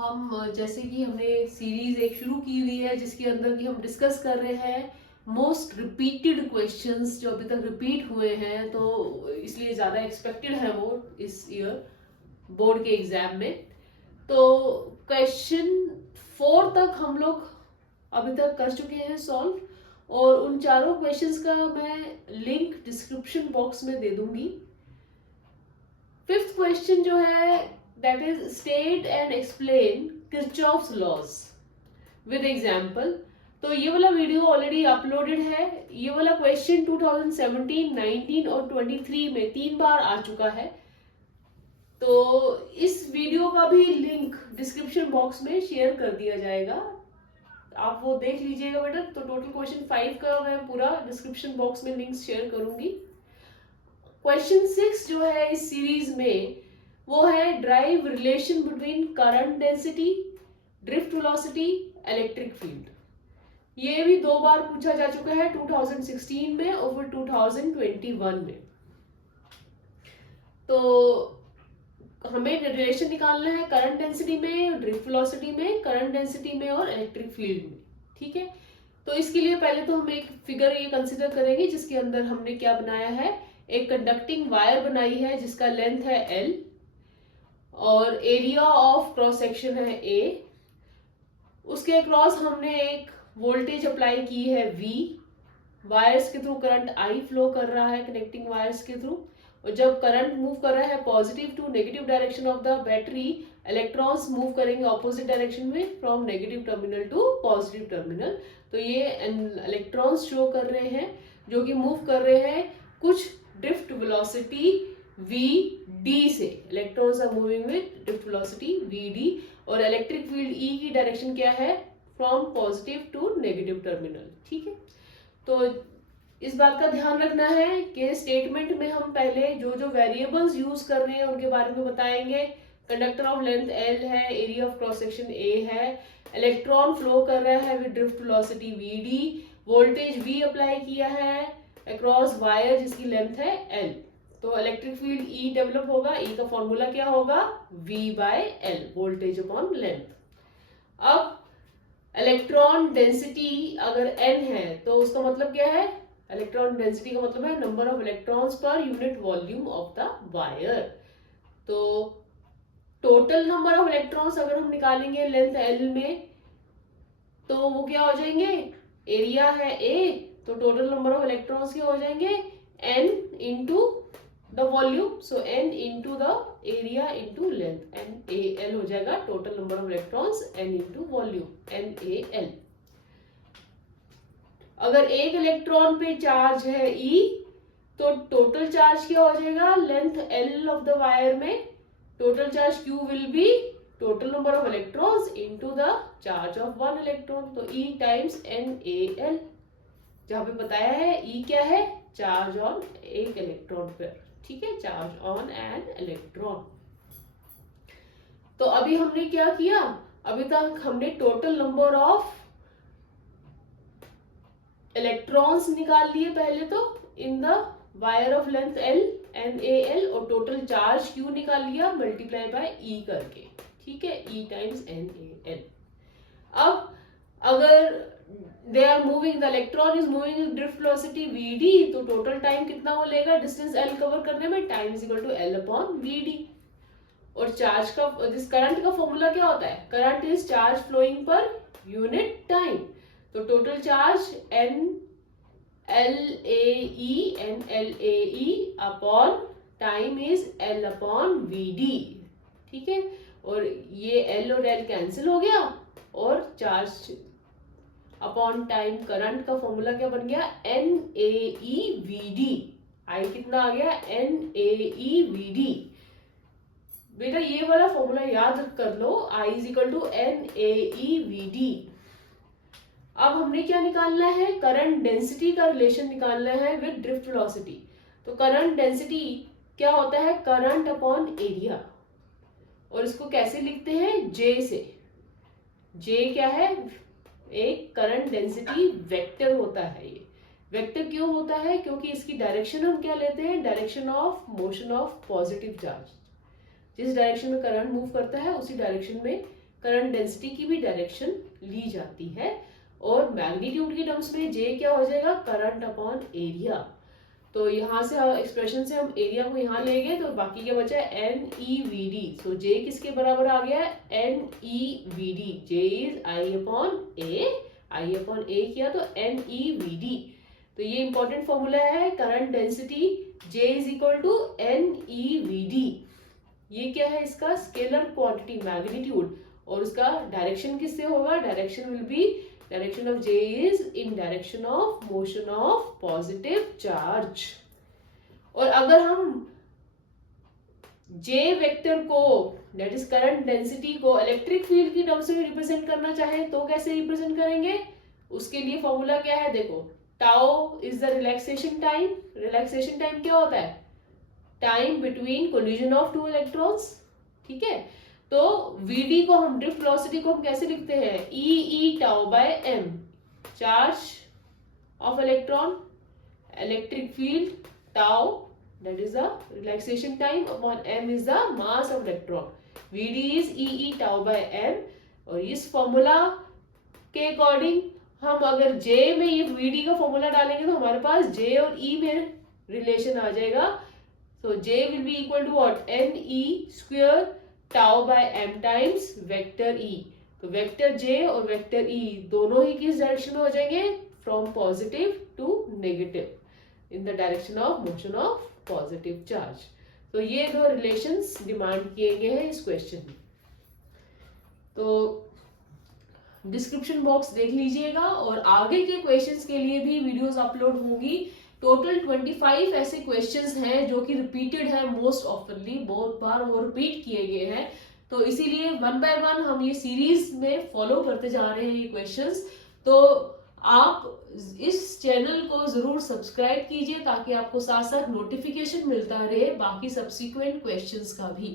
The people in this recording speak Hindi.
हम जैसे कि हमने सीरीज एक शुरू की हुई है जिसके अंदर कि हम डिस्कस कर रहे हैं मोस्ट रिपीटेड क्वेश्चंस जो अभी तक रिपीट हुए हैं, तो इसलिए ज़्यादा एक्सपेक्टेड है वो इस ईयर बोर्ड के एग्जाम में। तो क्वेश्चन 4 तक हम लोग अभी तक कर चुके हैं सॉल्व, और उन चारों क्वेश्चंस का मैं लिंक डिस्क्रिप्शन बॉक्स में दे दूंगी। 5th क्वेश्चन जो है that is state and explain Kirchhoff's laws with example. तो ये वाला वीडियो ऑलरेडी अपलोडेड है। ये वाला क्वेश्चन 2017, 19 और 23 में 3 बार आ चुका है। तो इस वीडियो का भी लिंक डिस्क्रिप्शन बॉक्स में शेयर कर दिया जाएगा, आप वो देख लीजिएगा बेटा। तो टोटल क्वेश्चन 5 का मैं पूरा डिस्क्रिप्शन बॉक्स में लिंक शेयर करूंगी। क्वेश्चन 6 जो है इस सीरीज में वो है drive relation between current density, drift velocity, electric field. ये भी 2 बार पूछा जा चुका है, 2016 में और फिर 2021 में। तो हमें रिलेशन निकालना है करंट डेंसिटी में, ड्रिफ्ट वेलोसिटी में, करंट डेंसिटी में और इलेक्ट्रिक फील्ड में। ठीक है, तो इसके लिए पहले तो हम एक फिगर ये कंसिडर करेंगे जिसके अंदर हमने क्या बनाया है, एक कंडक्टिंग वायर बनाई है जिसका लेंथ है L और एरिया ऑफ क्रॉस सेक्शन है A। उसके अक्रॉस हमने एक वोल्टेज अप्लाई की है V। वायर्स के थ्रू करंट I फ्लो कर रहा है कनेक्टिंग वायर्स के थ्रू, और जब करंट मूव कर रहा है positive to negative direction of the battery, electrons move करेंगे ऑपोजिट डायरेक्शन में from negative terminal to positive terminal. तो ये इलेक्ट्रॉन्स शो कर रहे हैं जो कि मूव कर रहे हैं कुछ ड्रिफ्ट वेलोसिटी vd से। Electrons are moving with drift velocity vd, और इलेक्ट्रिक फील्ड E की डायरेक्शन क्या है, from positive to negative terminal. ठीक है, तो इस बात का ध्यान रखना है कि स्टेटमेंट में हम पहले जो जो वेरिएबल्स यूज कर रहे हैं उनके बारे में बताएंगे। कंडक्टर ऑफ लेंथ L है, area of cross section A है, इलेक्ट्रॉन फ्लो कर रहा है with drift velocity vd, voltage V apply किया है अक्रॉस वायर जिसकी लेंथ है L। तो इलेक्ट्रिक फील्ड E डेवलप होगा। E का फॉर्मूला क्या होगा, V/L, वोल्टेज अपॉन लेंथ। अब इलेक्ट्रॉन डेंसिटी अगर n है तो उसका मतलब क्या है, इलेक्ट्रॉन डेंसिटी का मतलब है number of electrons per unit volume of the wire. तो टोटल नंबर ऑफ इलेक्ट्रॉन्स अगर हम निकालेंगे लेंथ L में तो वो क्या हो जाएंगे, एरिया है A, तो टोटल नंबर ऑफ इलेक्ट्रॉन्स क्या हो जाएंगे, n into the volume. So n into the area into length, NaL हो जाएगा total number of electrons, n into volume NaL। अगर एक इलेक्ट्रॉन पे चार्ज है E तो टोटल चार्ज क्या हो जाएगा, length L of the wire में total charge Q will be total number of electrons into the charge of one electron, तो E टाइम्स NaL। जहां पे बताया है E क्या है, चार्ज ऑन एक इलेक्ट्रॉन पर। ठीक है, चार्ज ऑन एन इलेक्ट्रॉन। तो अभी हमने क्या किया, अभी तक हमने टोटल नंबर ऑफ इलेक्ट्रॉन्स निकाल लिए पहले तो in the wire of length L, NaL, और टोटल चार्ज Q निकाल लिया मल्टीप्लाई बाय E करके। ठीक है, E टाइम्स NaL। अब अगर they are moving, the electron is moving with drift velocity vd, तो टोटल टाइम कितना वो लेगा डिस्टेंस L कवर करने में, time is equal to L upon vd। और चार्ज का, दिस करंट का फॉर्मूला क्या होता है, current is charge flowing per unit time. तो total charge NLAE upon time is L upon vd। ठीक है, और ये L और L कैंसिल हो गया, और चार्ज अपॉन टाइम करंट का फॉर्मूला क्या बन गया, NaEVd। आई कितना आ गया, NaEVd। बेटा ये वाला फॉर्मूला याद कर लो, I is equal to NaEVd। अब हमने क्या निकालना है, करंट डेंसिटी का रिलेशन निकालना है विद ड्रिफ्ट वेलोसिटी। तो करंट डेंसिटी क्या होता है, करंट अपॉन एरिया, और इसको कैसे लिखते हैं, J से। J क्या है, एक करंट डेंसिटी वेक्टर होता है। ये वेक्टर क्यों होता है, क्योंकि इसकी डायरेक्शन हम क्या लेते हैं, direction of motion of positive charge. जिस डायरेक्शन में करंट मूव करता है उसी डायरेक्शन में करंट डेंसिटी की भी डायरेक्शन ली जाती है। और मैग्नीट्यूड की टर्म्स में जे क्या हो जाएगा, करंट अपॉन एरिया। तो यहाँ से एक्सप्रेशन से हम एरिया को यहाँ ले गए, तो बाकी क्या बचा है, n e v d. So J किसके बराबर आ गया है, n e v d. J is I upon A, I upon A किया तो एन ई वी डी। तो ये इंपॉर्टेंट फॉर्मूला है, current density J is equal to n e v d. ये क्या है, इसका स्केलर क्वांटिटी मैग्नीट्यूड, और उसका डायरेक्शन किससे होगा, direction will be, direction of J is in direction of motion of positive charge। और अगर हम J वेक्टर को, दैट इज करंट डेंसिटी को, इलेक्ट्रिक फील्ड की टर्म्स में रिप्रेजेंट करना चाहें तो कैसे रिप्रेजेंट करेंगे, उसके लिए फॉर्मूला क्या है, देखो, tau is the relaxation time. Relaxation time क्या होता है, time between collision of two electrons, ठीक है। तो Vd को हम, ड्रिफ्ट वेलोसिटी को हम कैसे लिखते हैं, e tau by m, charge of electron, electric field tau, that is the relaxation time, upon m is the mass of electron. Vd is e tau by m। और इस फॉर्मूला के अकॉर्डिंग हम अगर J में ये Vd का फॉर्मूला डालेंगे तो हमारे पास J और E में रिलेशन आ जाएगा। So J will be equal to what, n e square tau by m times vector E. तो वेक्टर जे और वेक्टर ई दोनों ही किस डायरेक्शन में हो जाएंगे, from positive to negative, in the direction of motion of positive charge. तो ये दो रिलेशंस डिमांड किए गए हैं इस क्वेश्चन में। तो डिस्क्रिप्शन बॉक्स देख लीजिएगा, और आगे के क्वेश्चंस के लिए भी वीडियोस अपलोड होंगी। टोटल 25 ऐसे क्वेश्चंस हैं जो कि रिपीटेड है, मोस्ट ऑफनली बहुत बार वो रिपीट किए गए हैं। तो इसीलिए वन बाय वन हम ये सीरीज में फॉलो करते जा रहे हैं ये क्वेश्चंस। तो आप इस चैनल को जरूर सब्सक्राइब कीजिए ताकि आपको साथ साथ नोटिफिकेशन मिलता रहे बाकी सब्सिक्वेंट क्वेश्चंस का भी।